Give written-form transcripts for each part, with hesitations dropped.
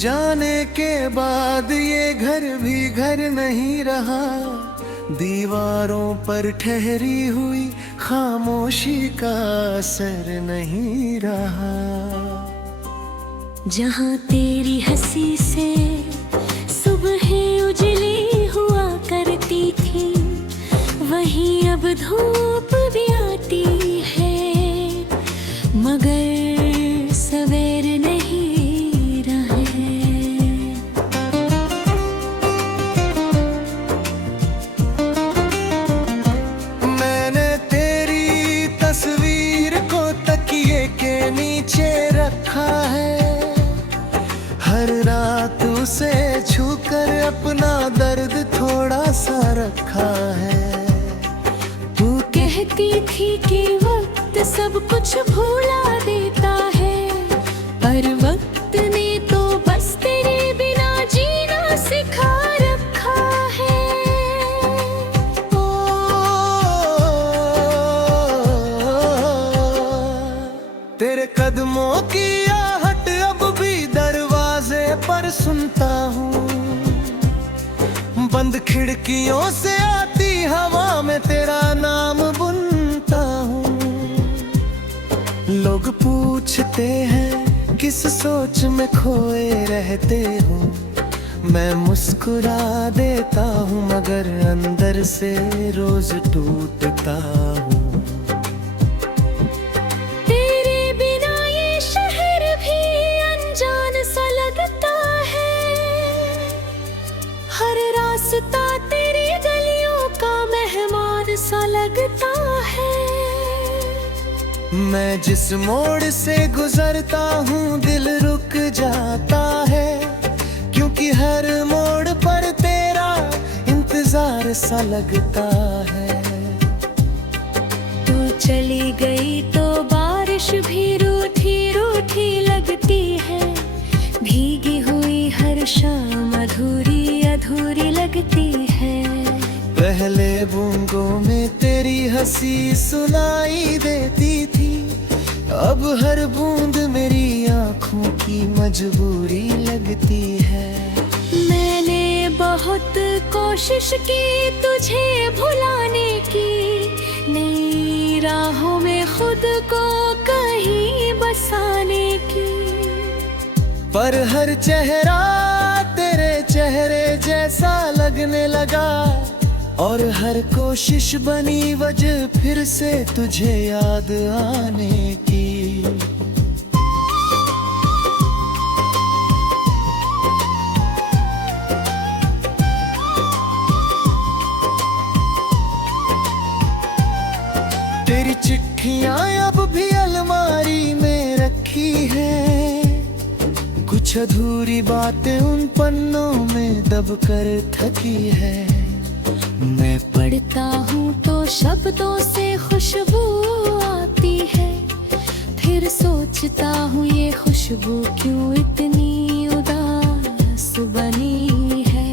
जाने के बाद ये घर भी घर नहीं रहा। दीवारों पर ठहरी हुई खामोशी का असर नहीं रहा। जहाँ तेरी हंसी से सुबहें उजली हुआ करती थी, वहीं अब धूप भी आती है, मगर सवेर नहीं रहे। मैंने तेरी तस्वीर को तकिए के नीचे रखा है, हर रात उसे छूकर अपना दर्द थोड़ा सा रखा है। तू कहती थी कि वक्त सब कुछ भुला देता है, पर वक्त ने तो बस तेरे बिना जीना सिखा रखा है। ओ, तेरे कदमों की आहट अब भी दरवाजे पर सुनता हूँ। बंद खिड़कियों से आती हवा में तेरा नाम बुनता हूँ। लोग पूछते हैं किस सोच में खोए रहते हो, मैं मुस्कुरा देता हूँ मगर अंदर से रोज टूटता हूँ। हर रास्ता तेरी गलियों का मेहमान सा लगता है। मैं जिस मोड़ से गुजरता हूँ दिल रुक जाता है, क्योंकि हर मोड़ पर तेरा इंतजार सा लगता है। तू चली गई तो बारिश भी रूठी रूठी लगती है, भीगी हुई हर शाम अधूरी अधूरी लगती है। पहले बूंदों में तेरी हंसी सुनाई देती थी, अब हर बूंद मेरी आँखों की मजबूरी लगती है। मैंने बहुत कोशिश की तुझे भुलाने की, नई राहों में खुद को कहीं बसाने की, पर हर चेहरा तेरे चेहरे जैसा लगने लगा, और हर कोशिश बनी वजह फिर से तुझे याद आने की। तेरी चिट्ठियां अब भी अलमारी में रखी हैं, कुछ अधूरी बातें उन पन्नों में दब कर थकी है। मैं पढ़ता हूँ तो शब्दों से खुशबू आती है, फिर सोचता हूँ ये खुशबू क्यों इतनी उदास बनी है।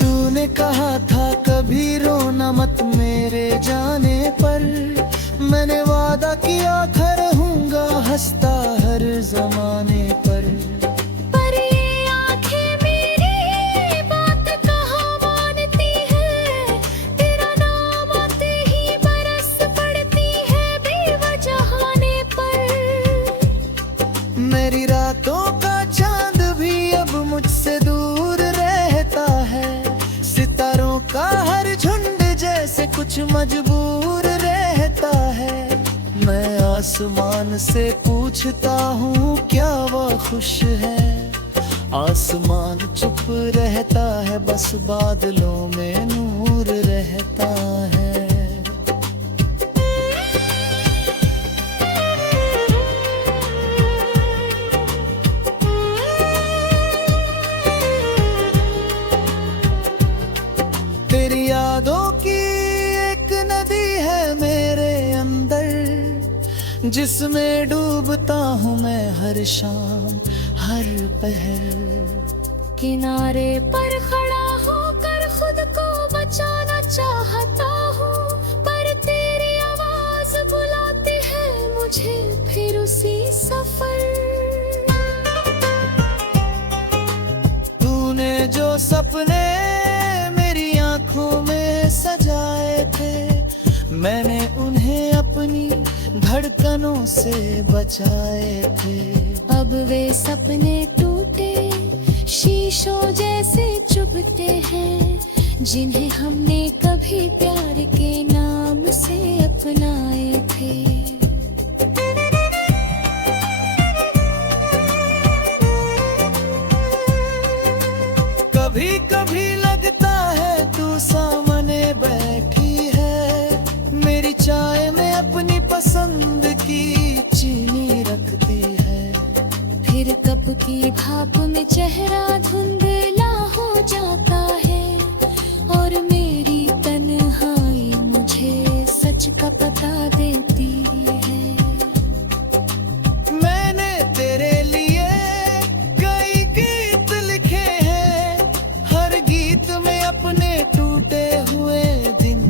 तूने कहा था कभी रोना मत मेरे जाने पर, मैंने वादा किया था रहूंगा हंसता हर जमाने पर। पर ये आँखें मेरी बात कहाँ मानती है, तेरा नाम आते ही बरस पड़ती है बेवजहाने पर। मेरी रातों का चांद भी अब मुझसे दूर रहता है, सितारों का हर झुंड जैसे कुछ मजबूर रहता है। मैं आसमान से पूछता हूँ क्या वो खुश है, आसमान चुप रहता है, बस बादलों में नूर रहता है। तेरी यादों की एक नदी है मेरे अंदर, जिसमें डूबता हूँ मैं हर शाम हर पहर। किनारे पर खड़ा होकर खुद को बचाना चाहता हूँ, पर तेरी आवाज बुलाती है मुझे फिर उसी सफर। मैंने उन्हें अपनी धड़कनों से बचाए थे। अब वे सपने टूटे शीशों जैसे चुभते हैं, जिन्हें हमने कभी प्यार के नाम से अपनाए थे। कभी कभी लगता है तू सामने बैठी है, मेरी चाय में अपनी पसंद की चीनी रखती है। फिर कप की भाप में चेहरा धुंधला हो जाता है, और मेरी तन्हाई मुझे सच का पता देती है। मैंने तेरे लिए कई गीत लिखे हैं, हर गीत में अपने टूटे हुए दिन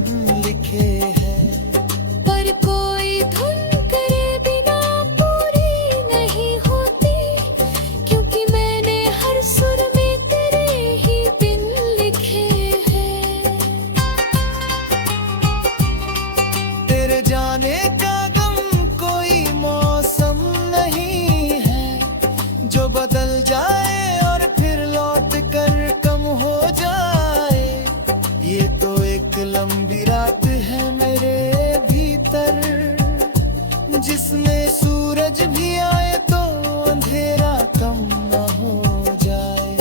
लिखे हैं। पर कोई धुन करे बिना पूरी नहीं होती, क्योंकि मैंने हर सुर में तेरे ही बिन लिखे हैं। तेरे जाने का गम कोई मौसम नहीं है, जो बदल जाए और फिर लौट कर कम हो जाए। ये तो एक लंबी रात है मेरे भीतर, जिसमें सूरज भी आए तो अंधेरा कम न हो जाए।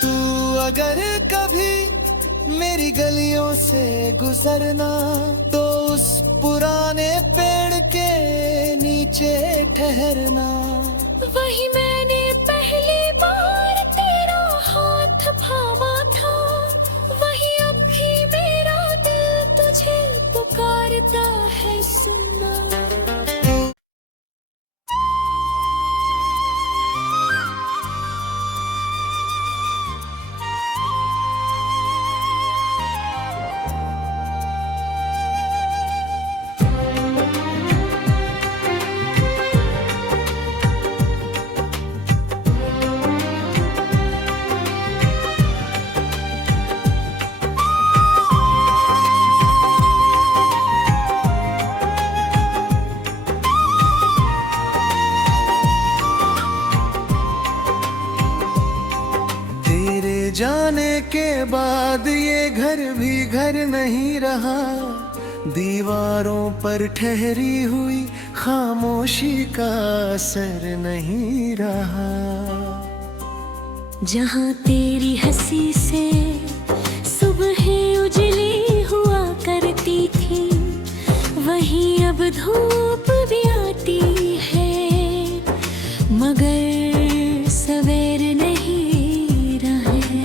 तू अगर कभी मेरी गलियों से गुजरना, तो उस पुराने पेड़ के नीचे ठहरना। वही मैंने पहली बार तेरा हाथ थामा था, वही अब भी मेरा दिल तुझे पुकारता है, सुनना। तेरे जाने के बाद ये घर भी घर नहीं रहा, दीवारों पर ठहरी हुई खामोशी का असर नहीं रहा। जहाँ तेरी हंसी से सुबहें उजली हुआ करती थी, वहीं अब धूप भी आती है, मगर सवेर नहीं रहे।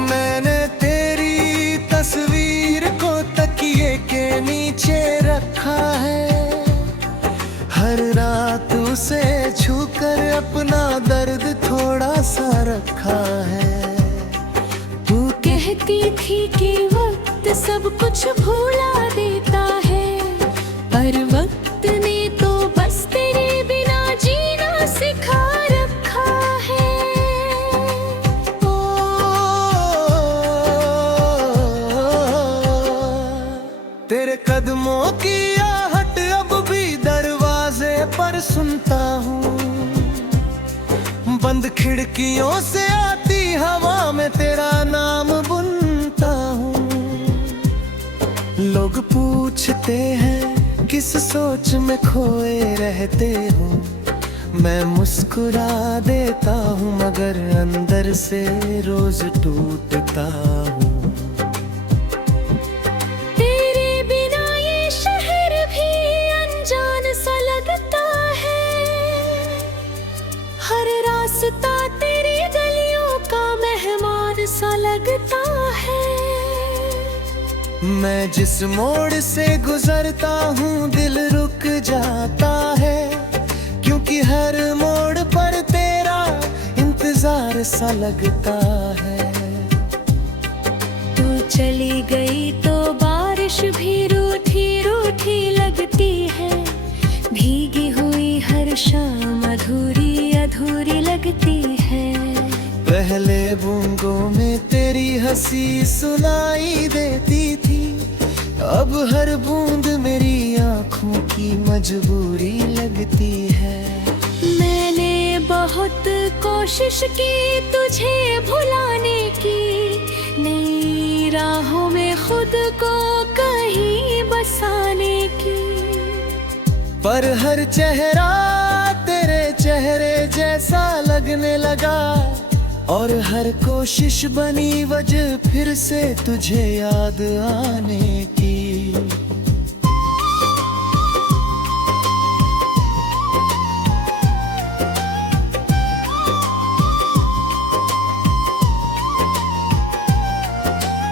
मैंने तेरी तस्वीर को तकिए के नीचे रखा है, हर रात उसे छूकर अपना दर्द थोड़ा सा रखा है। तू कहती थी कि वक्त सब कुछ भुला देता है, पर वक्त ने तो बस तेरे बिना जीना सिखा रखा है। ओ, तेरे कदमों की आहट अब भी दरवाजे पर सुनता हूँ, बंद खिड़कियों से आती हवा में तेरा नाम बुनता हूँ। लोग पूछते हैं किस सोच में खोए रहते हो, मैं मुस्कुरा देता हूँ, मगर अंदर से रोज टूटता हूँ। तेरे बिना ये शहर भी अनजान सा लगता है, हर रास्ता तेरी गलियों का मेहमान सा लगता है। मैं जिस मोड़ से गुजरता हूँ दिल रुक जाता है, क्योंकि हर मोड़ पर तेरा इंतजार सा लगता है। तू चली गई तो बारिश भी रूठी रूठी लगती है। भीगी हुई हर शाम अधूरी अधूरी लगती है। पहले बूंदों में तेरी हंसी सुनाई देती थी, अब हर बूंद मेरी आँखों की मजबूरी लगती है। मैंने बहुत कोशिश की तुझे भुलाने की, नई राहों में खुद को कहीं बसाने की। पर हर चेहरा तेरे चेहरे जैसा लगने लगा, और हर कोशिश बनी वजह फिर से तुझे याद आने की।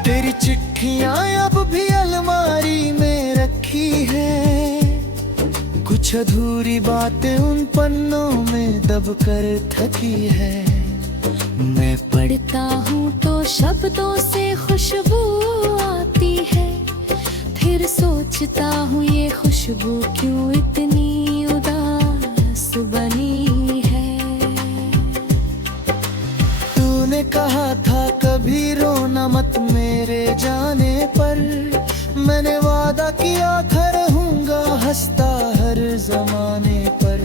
तेरी चिट्ठियां अब भी अलमारी में रखी हैं, कुछ अधूरी बातें उन पन्नों में दब कर थकी है। मैं पढ़ता हूँ तो शब्दों से खुशबू आती है, फिर सोचता हूँ ये खुशबू क्यों इतनी उदास बनी है। तूने कहा था कभी रोना मत मेरे जाने पर, मैंने वादा किया था रहूंगा हंसता हर जमाने पर।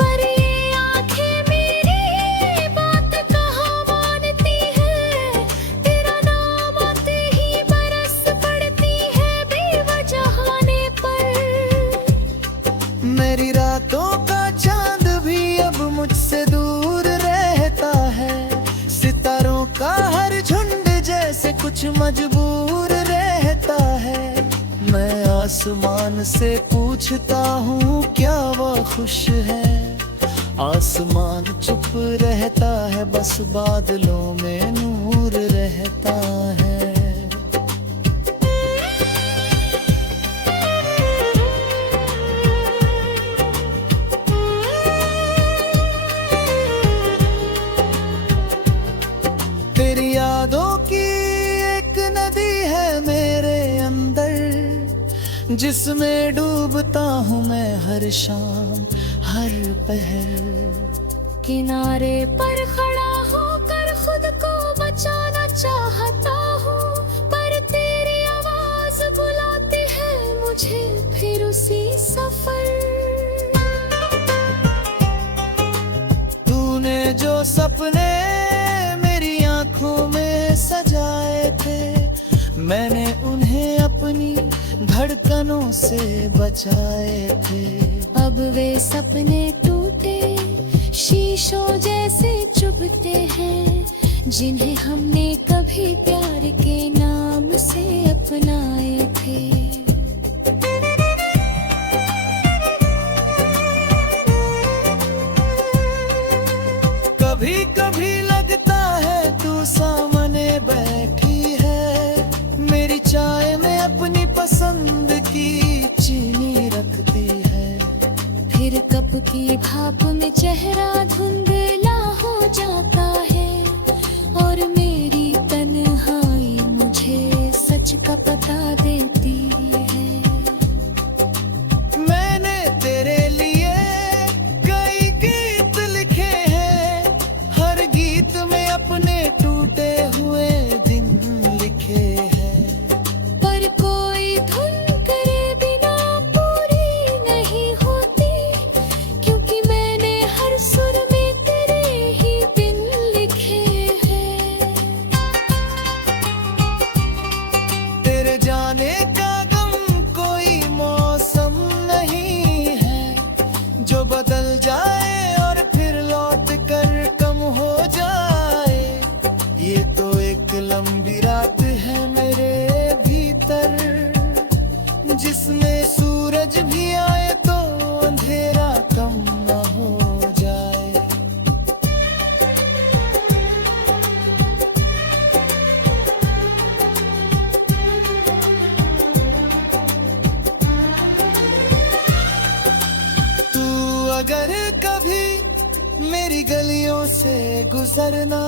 पर ये आँखें मेरी बात कहाँ मानती है, तेरा नाम आते ही बरस पड़ती है बेवजह आने पर। मेरी रातों का चांद भी अब मुझसे दूर रहता है, सितारों का हर झुंड जैसे कुछ मजबूर रहता है। मैं आसमान से पूछता हूँ क्या वो खुश है, आसमान चुप रहता है, बस बादलों में नूर रहता है। तेरी यादों की एक नदी है मेरे अंदर, जिसमें डूबता हूँ मैं हर शाम हर पहर। किनारे पर खड़ा होकर खुद को बचाना चाहता हूँ, पर तेरी आवाज बुलाती है मुझे फिर उसी सफर। तूने जो सपने मेरी आंखों में सजाए थे, मैंने उन्हें अपनी धड़कनों से बचाए थे। अब वे सपने टूटे शीशों जैसे चुभते हैं, जिन्हें हमने कभी प्यार के नाम से अपनाए थे। कभी कभी लगता है तू सामने बैठी है, मेरी चाय में अपनी पसंद की चीनी रखती है। फिर कप की भाप में चेहरा धुंधला हो जाता है, और मेरी तन्हाई मुझे सच का पता देती है। मैंने तेरे लिए कई गीत लिखे हैं, हर गीत में अपने टूटे हुए दिन लिखे हैं। पर कोई धुन करे बिना पूरी नहीं होती, क्योंकि मैंने हर सुर में तेरे ही बिन लिखे हैं। तेरे जाने का गम कोई मौसम नहीं है, जो बदल जाए और फिर लौट कर कम हो जाए। ये तो एक लंबी रात है मेरे भीतर, जिसमें सूरज भी आए तो अंधेरा कम न हो जाए। तू अगर कभी मेरी गलियों से गुजरना,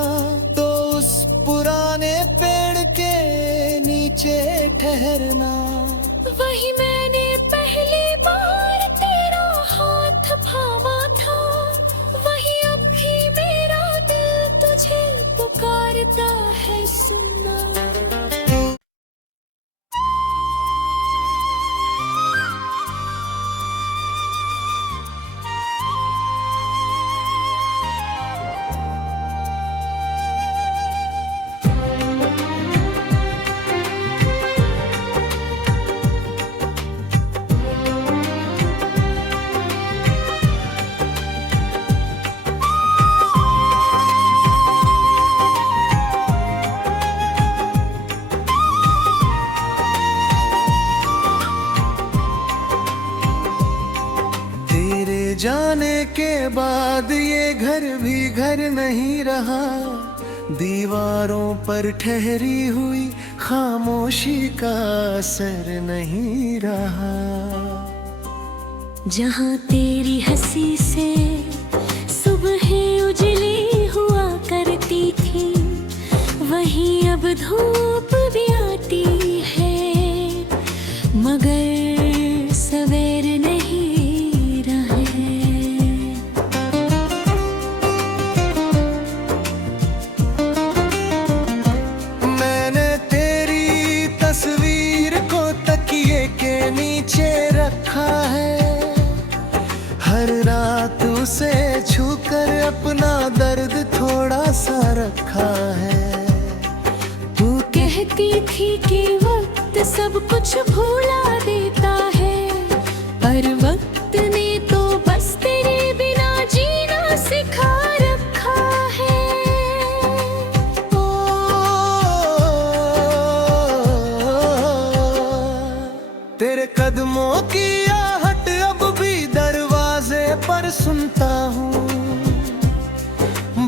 तो उस पुराने पेड़ के नीचे ठहरना। वही मैंने पहली बार तेरा हाथ थामा था, वही अब भी मेरा दिल तुझे पुकारता है सुनना। जाने के बाद ये घर भी घर नहीं रहा, दीवारों पर ठहरी हुई खामोशी का असर नहीं रहा। जहाँ तेरी हंसी से सुबहें उजली हुआ करती थी, वहीं अब धूप भी आती है, मगर सवेर नहीं रखा है। हर रात उसे छूकर अपना दर्द थोड़ा सा रखा है। तू कहती थी कि वक्त सब कुछ भुला देता है, पर वक्त ने तो बस तेरे बिना जीना सिखा रखा है। तेरे कदमों की आहट अब भी दरवाजे पर सुनता हूँ,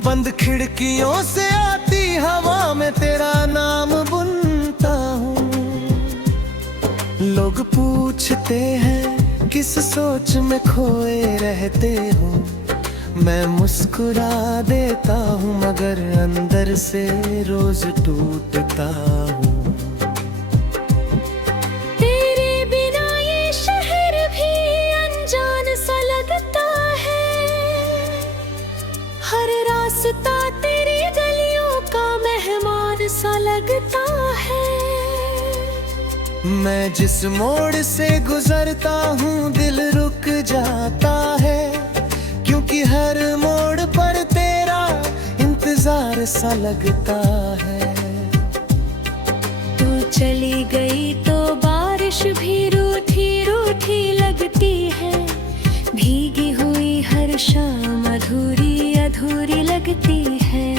बंद खिड़कियों से आती हवा में तेरा नाम बुनता हूँ। लोग पूछते हैं किस सोच में खोए रहते हो, मैं मुस्कुरा देता हूँ मगर अंदर से रोज टूटता हूँ। रास्ता तेरी गलियों का मेहमान सा लगता है। मैं जिस मोड़ से गुजरता हूँ दिल रुक जाता है, क्योंकि हर मोड़ पर तेरा इंतजार सा लगता है। तू चली गई तो बारिश भी रूठी रूठी लगती है, भीगी हुई हर शाम अधूरी अधूरी लगती है।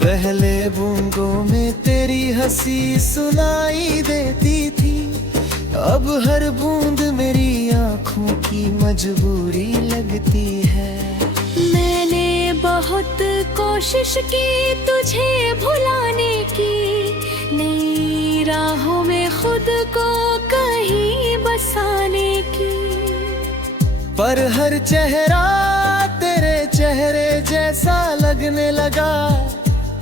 पहले बूंदों में तेरी हंसी सुनाई देती थी, अब हर बूंद मेरी आँखों की मजबूरी लगती है। मैंने बहुत कोशिश की तुझे भुलाने की, नई राहों में खुद को कहीं बसाने की, पर हर चेहरा तेरे चेहरे जैसा लगने लगा,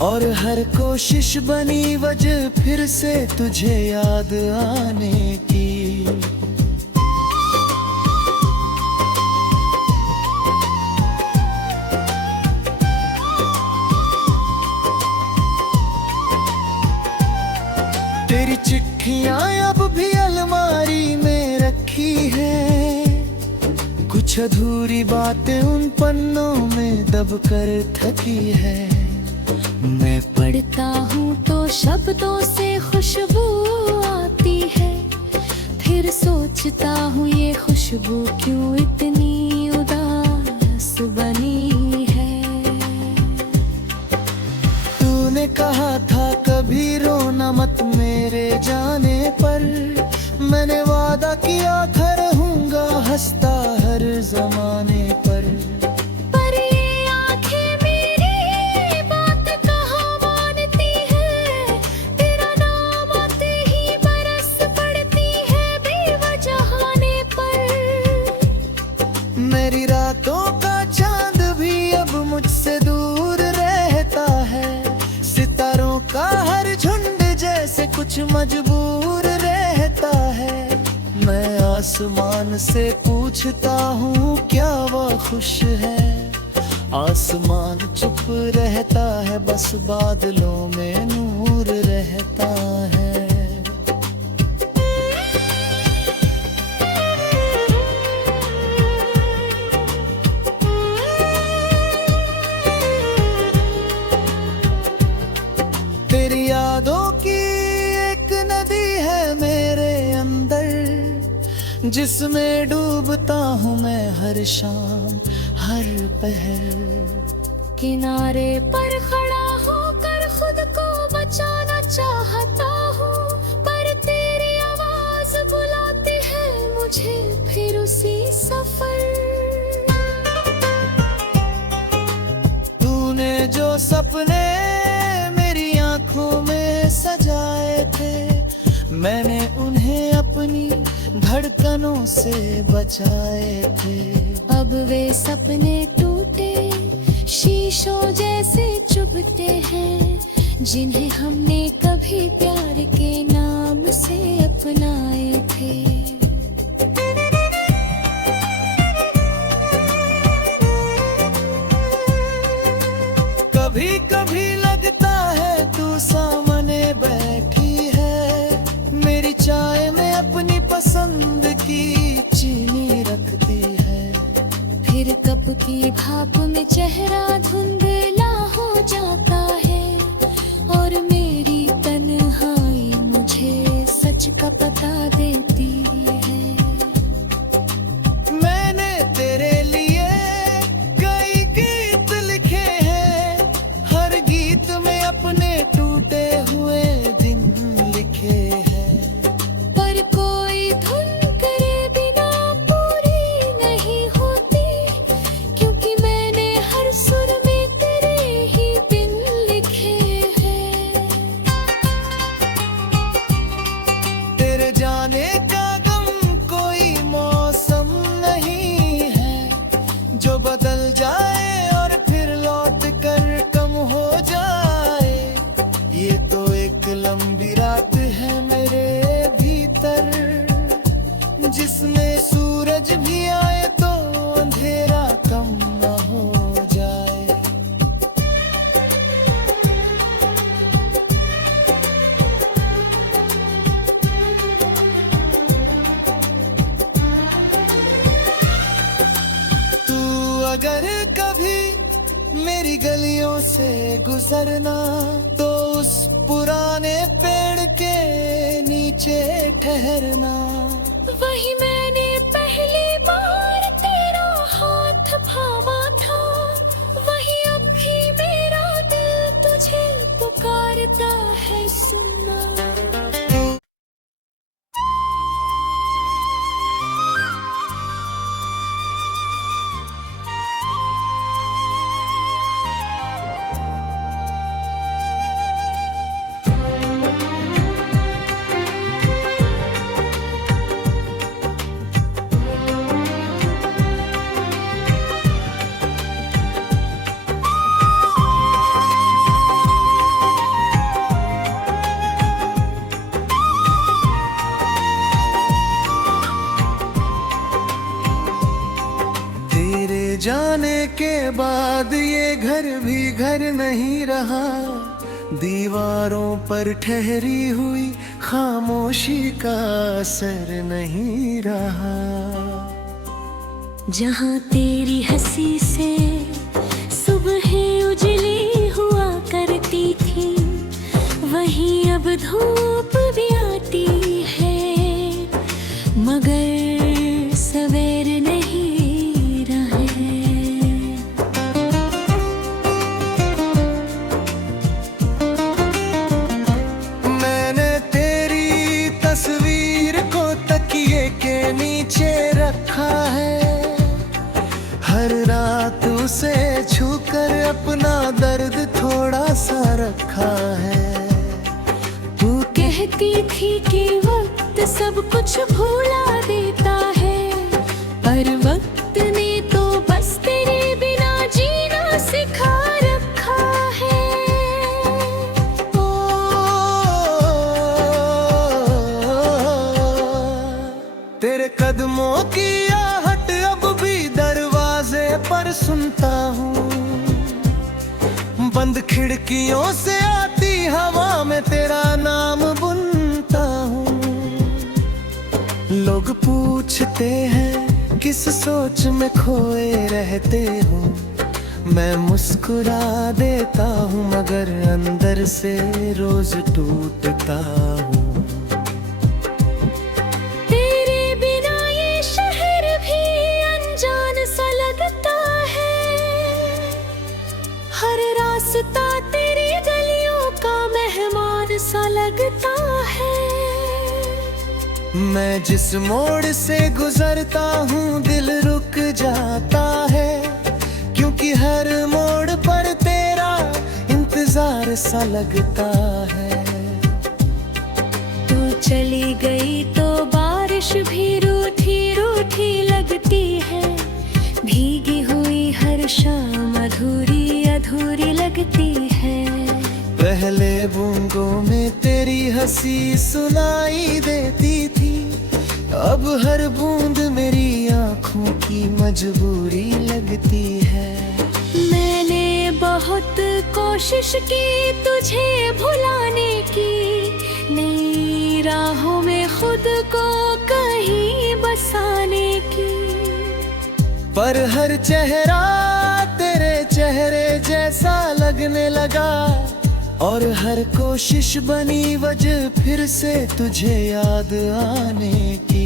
और हर कोशिश बनी वजह फिर से तुझे याद आने की। तेरी चिट्ठियां अब भी अलमारी में रखी है, कुछ अधूरी बातें उन पन्नों में दब कर थकी है। मैं पढ़ता हूँ तो शब्दों से खुशबू आती है, फिर सोचता हूँ ये खुशबू क्यों इतनी उदास बनी है। तूने कहा था कभी रोना मत मेरे जाने पर, मैंने वादा किया था रहूंगा हंसता हर जमाने पर। पर ये आंखें मेरी बात कहाँ मानती है, तेरा नाम आते ही बरस पड़ती है बेवजह पर। मजबूर रहता है। मैं आसमान से पूछता हूँ क्या वो खुश है, आसमान चुप रहता है, बस बादलों में नूर रहता है। तेरी यादों की एक नदी है मेरे अंदर, जिसमें डूबता हूँ मैं हर शाम हर पहर। किनारे पर खड़ा होकर खुद को बचाना चाहता हूँ, पर तेरी आवाज बुलाती है मुझे फिर उसी सफर। तूने जो सपने मेरी आंखों में सजाए थे, मैंने उन्हें अपनी धड़कनों से बचाए थे। अब वे सपने टूटे शीशों जैसे चुभते हैं, जिन्हें हमने कभी प्यार के नाम से अपनाए थे। कभी कभी लगता है तू सामने बैठी है, मेरी चाय में अपनी पसंद की चीनी रखती है। फिर कप की भाप में चेहरा धुंधला हो जाता है, और मेरी तन्हाई मुझे सच का पता देती है। मैंने तेरे लिए कई गीत लिखे हैं, हर गीत में अपने टूटे हुए दिन लिखे हैं। पर कोई धुन करे बिना पूरी नहीं होती, क्योंकि मैंने हर सुर में तेरे ही बिन लिखे हैं। तेरे जाने का गम कोई मौसम नहीं है, जो बदल जाए और फिर लौट कर कम हो जाए। ये तो एक लंबी रात है मेरे भीतर, जिसमें सूरज भी आए तो अंधेरा कम न हो जाए। तू अगर कभी मेरी गलियों से गुजरना, तो उस पुराने पेड़ के नीचे ठहरना। वही मैंने पहली बार तेरा हाथ थामा था, वही अब भी मेरा दिल तुझे पुकारता है सुनना। तेरे जाने के बाद ये घर भी घर नहीं रहा, दीवारों पर ठहरी हुई खामोशी का असर नहीं रहा। जहाँ तेरी हंसी से सुबहें उजली हुआ करती थी, वहीं अब धूप भी आती है, मगर सवेर नहीं रहे। मैंने तेरी तस्वीर को तकिए के नीचे रखा है, हर रात उसे छूकर अपना दर्द थोड़ा सा रखा है। तू कहती थी कि वक्त सब कुछ भुला देता है, पर वक्त ने तो बस तेरे बिना जीना सिखा रखा है। ओ सुनता हूँ। बंद खिड़कियों से आती हवा में तेरा नाम बुनता हूँ। लोग पूछते हैं किस सोच में खोए रहते हो। मैं मुस्कुरा देता हूँ मगर अंदर से रोज टूटता हूँ। तेरे बिना ये शहर भी अनजान सा लगता है। हर रास्ता तेरी गलियों का मेहमान सा लगता है। मैं जिस मोड़ से गुजरता हूँ दिल रुक जाता है, क्योंकि हर मोड़ पर तेरा इंतजार सा लगता है। तू चली गई तो बारिश भी रूठी रूठी लगती है। भीगी हुई हर शाम अधूरी अधूरी लगती है। पहले बूंदों में तेरी हंसी सुनाई देती थी, अब हर बूंद मेरी आँखों की मजबूरी लगती है। मैंने बहुत कोशिश की तुझे भुलाने की, नई राहों में खुद को कहीं बसाने की। पर हर चेहरा तेरे चेहरे जैसा लगने लगा, और हर कोशिश बनी वजह फिर से तुझे याद आने की।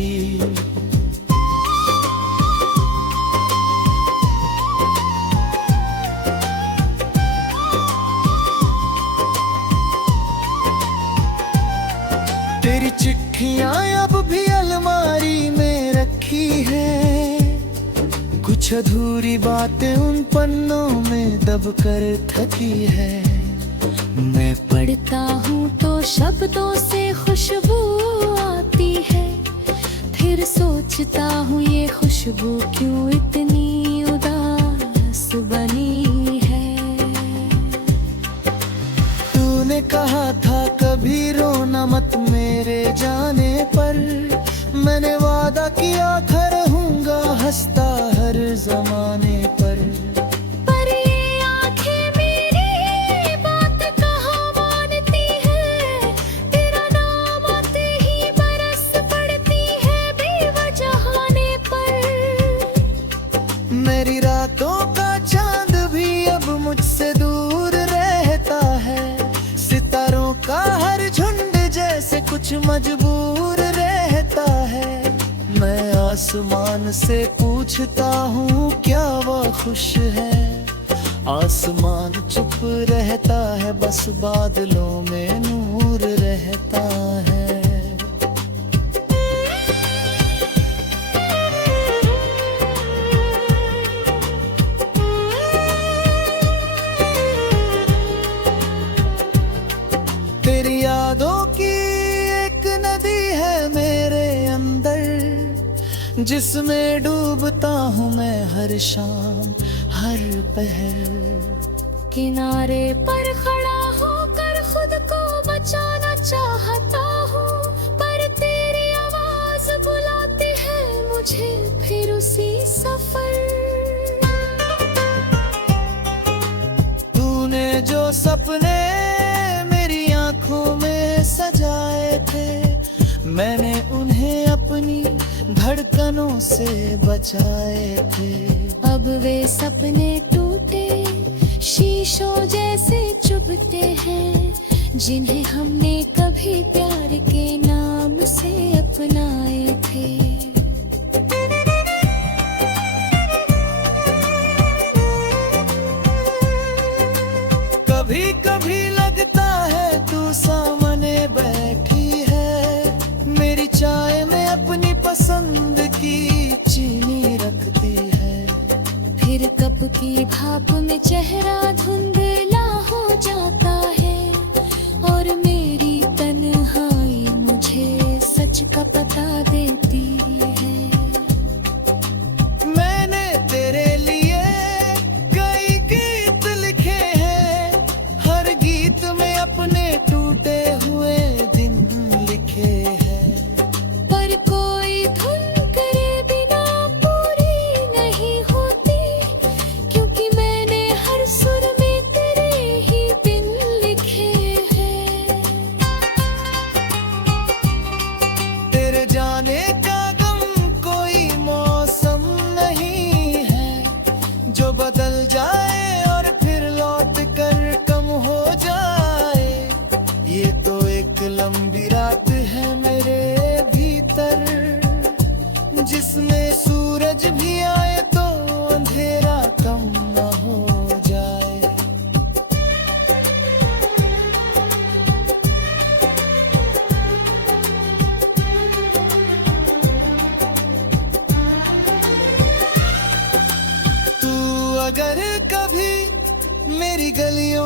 तेरी चिट्ठियां अब भी अलमारी में रखी हैं, कुछ अधूरी बातें उन पन्नों में दब कर थकी है। मैं पढ़ता हूँ तो शब्दों से खुशबू आती है, फिर सोचता हूँ ये खुशबू क्यों इतनी उदास बनी है। तूने कहा था कभी रोना मत मेरे जाने पर, मैंने वादा किया था रहूंगा हंसता हर जमाने पर। मेरी रातों का चांद भी अब मुझसे दूर रहता है, सितारों का हर झुंड जैसे कुछ मजबूर रहता है। मैं आसमान से पूछता हूँ क्या वह खुश है, आसमान चुप रहता है बस बादलों में नूर रहता है। तेरी यादों की एक नदी है मेरे अंदर, जिसमें डूबता हूँ मैं हर शाम हर पहर। किनारे पर खड़ा होकर खुद को बचाना चाहता हूँ, पर तेरी आवाज बुलाती है मुझे फिर उसी सफर। तूने जो सपने आँखों में सजाए थे, मैंने उन्हें अपनी धड़कनों से बचाए थे। अब वे सपने टूटे शीशों जैसे चुभते हैं, जिन्हें हमने कभी प्यार के नाम से अपनाए थे। कभी कभी लगता है तू सामने बैठी है, मेरी चाय में अपनी पसंद की चीनी रखती है। फिर कप की भाप में चेहरा धुंधला हो जाता है, और मेरी तन्हाई मुझे सच का पता देती है। मैंने तेरे लिए कई गीत लिखे हैं, हर गीत में अपने टूटे हुए दिन लिखे हैं। पर कोई धुन करे बिना पूरी नहीं होती,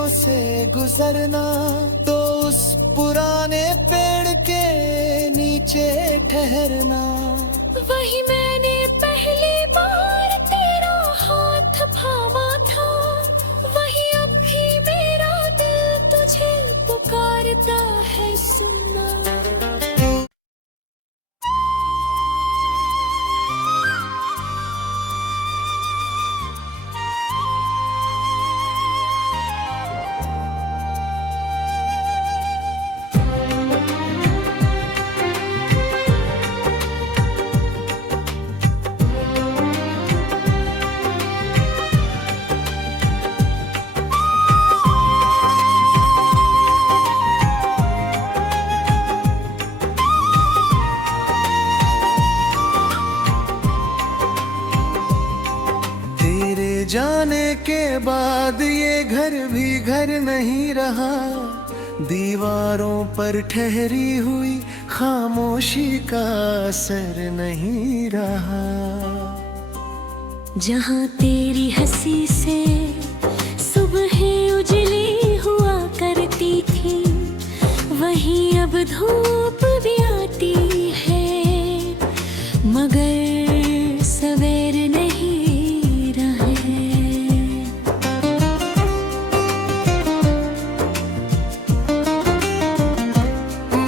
दिनों से गुजरना, तो उस पुराने पेड़ के नीचे ठहरना। वही मैंने पहली बार तेरा हाथ थामा था, वही अब भी मेरा दिल तुझे पुकारता है, सुनना। जाने के बाद ये घर भी घर नहीं रहा, दीवारों पर ठहरी हुई खामोशी का असर नहीं रहा। जहाँ तेरी हंसी से सुबहें उजली हुआ करती थी, वहीं अब धूप भी आती है, मगर सवेर नहीं रहे।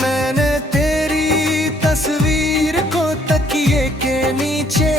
मैंने तेरी तस्वीर को तकिए के नीचे